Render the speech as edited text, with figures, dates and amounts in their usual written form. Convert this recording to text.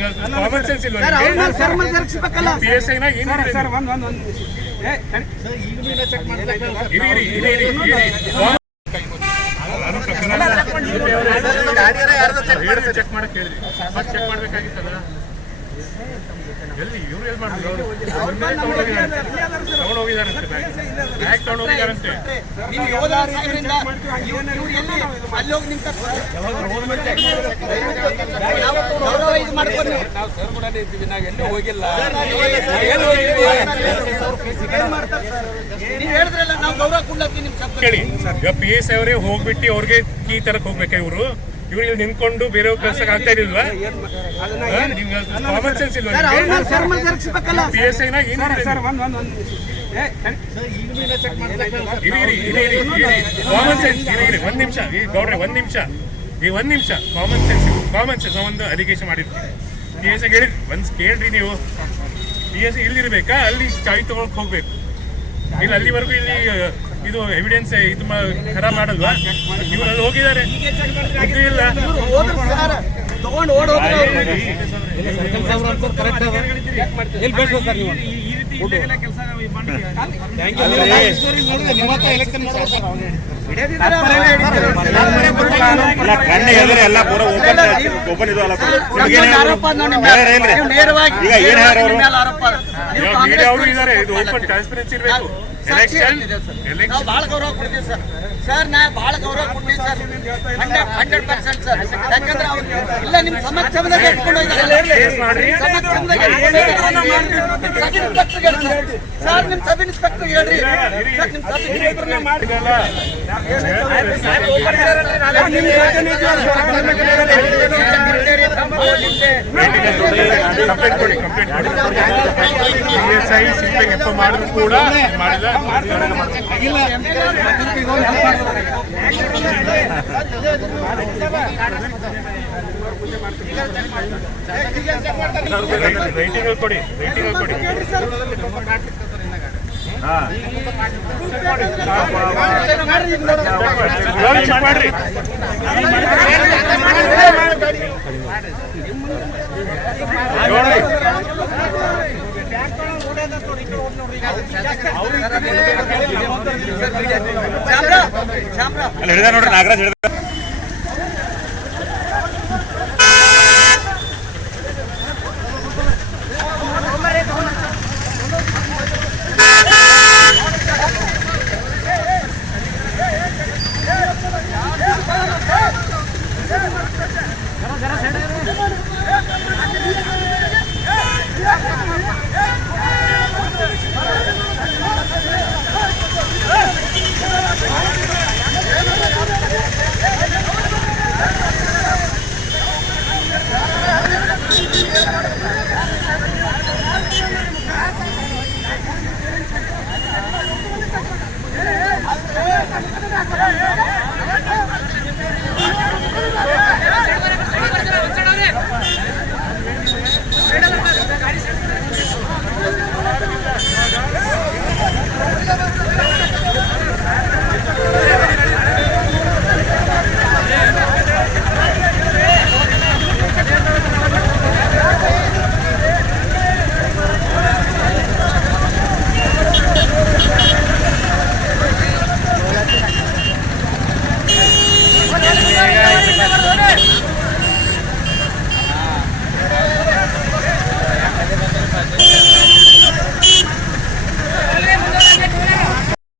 common sense ಇಲ್ವಾ PSI ನ ಏನಿದೆ ಸರ್ ಚೆಕ್ ಮಾಡಕ್ ಹೇಳಿದ್ರಿ ಚೆಕ್ ಮಾಡ್ಬೇಕಾಗಿತ್ತಲ್ಲ ಎಲ್ಲಿ ಇವ್ರು ಎಲ್ಲಿ ಮಾಡಿದ್ರು ತಗೊಂಡು ಹೋಗಿದಾರಂತೆ ಬ್ಯಾಗ್ ತಗೊಂಡು ಹೋಗಿದಾರಂತೆ ಹೋಗಿಲ್ಲ ಕೇಳಿ ಈಗ PSI ಅವರೇ ಹೋಗ್ಬಿಟ್ಟು ಅವ್ರಿಗೆ ಕೀ ತರಕ್ ಹೋಗ್ಬೇಕಾ ಇವ್ರು ಇಲ್ಲಿ ನಿಂತ್ಕೊಂಡು ಬೇರೆ ಕೆಲ್ಸಕ್ಕೆ ಆಗ್ತಾ ಇರಲಿಲ್ವಾ ಕಾಮನ್ ಸೆನ್ಸ್ ಇಲ್ವಾ PSI ನ ಏನಿದೆ ಕಾಮನ್ ಸೆನ್ಸ್ ಒಂದ್ ನಿಮಿಷ ಈ ಗೌಡ್ರೆ ಒಂದ್ ನಿಮಿಷ ಕಾಮನ್ ಸೆನ್ಸ್ ಒಂದು ಅಲಿಗೇಷನ್ ಮಾಡಿರ್ತೀವಿ PSI ಹೇಳಿರಿ ಒಂದ್ ಕೇಳ್ರಿ ನೀವು PSI ಇಲ್ಲಿರ್ಬೇಕಾ ಅಲ್ಲಿ ಚಾವಿ ತಗೊಳಕ್ ಹೋಗ್ಬೇಕು ಇಲ್ಲ ಅಲ್ಲಿವರೆಗೂ ಇಲ್ಲಿ ಇದು ಎವಿಡೆನ್ಸ್ ಇದು ಖರಾಬ್ ಮಾಡಲ್ವಾ ಇವರಲ್ಲಿ ಹೋಗಿದ್ದಾರೆ ಇಲ್ಲ ಕಣ್ಣು ಎದುರು ಎಲ್ಲ ಪೂರ ಓಪನ್ ಇದು ಅವರು ಇದ್ದಾರೆ ಇದು ಓಪನ್ ಟ್ರಾನ್ಸ್ಪರೆನ್ಸಿ ಇರಬೇಕು ನಾವು ಬಹಳ ಗೌರವ ಕೊಡ್ತೀವಿ ಸರ್ ನಾ ಬಹಳ ಗೌರವ ಕೊಡ್ತೀವಿ ಸರ್ 100% ಸರ್ ಯಾಕಂದ್ರೆ ಅವ್ರು ಇಲ್ಲ ನಿಮ್ ಸಮಕ್ಷಮದಾಗ ಎತ್ಕೊಂಡು ಸರ್ ನಿಮ್ ಸಬ್ ಇನ್ಸ್ಪೆಕ್ಟರ್ ಹೇಳ್ರಿ ಸರ್ ನಿಮ್ ಸಬ್ PSI ಸಿಪಿಂಗ್ ಎಫ್ ಮಾಡಿದ್ರು ಕೂಡ ಮಾಡಿಲ್ಲ ರೈಟಿಂಗ್ ಕೊಡಿ ಮಾಡ್ರಿ ನೋಡ್ರಿ ನಾಗರಾಜ್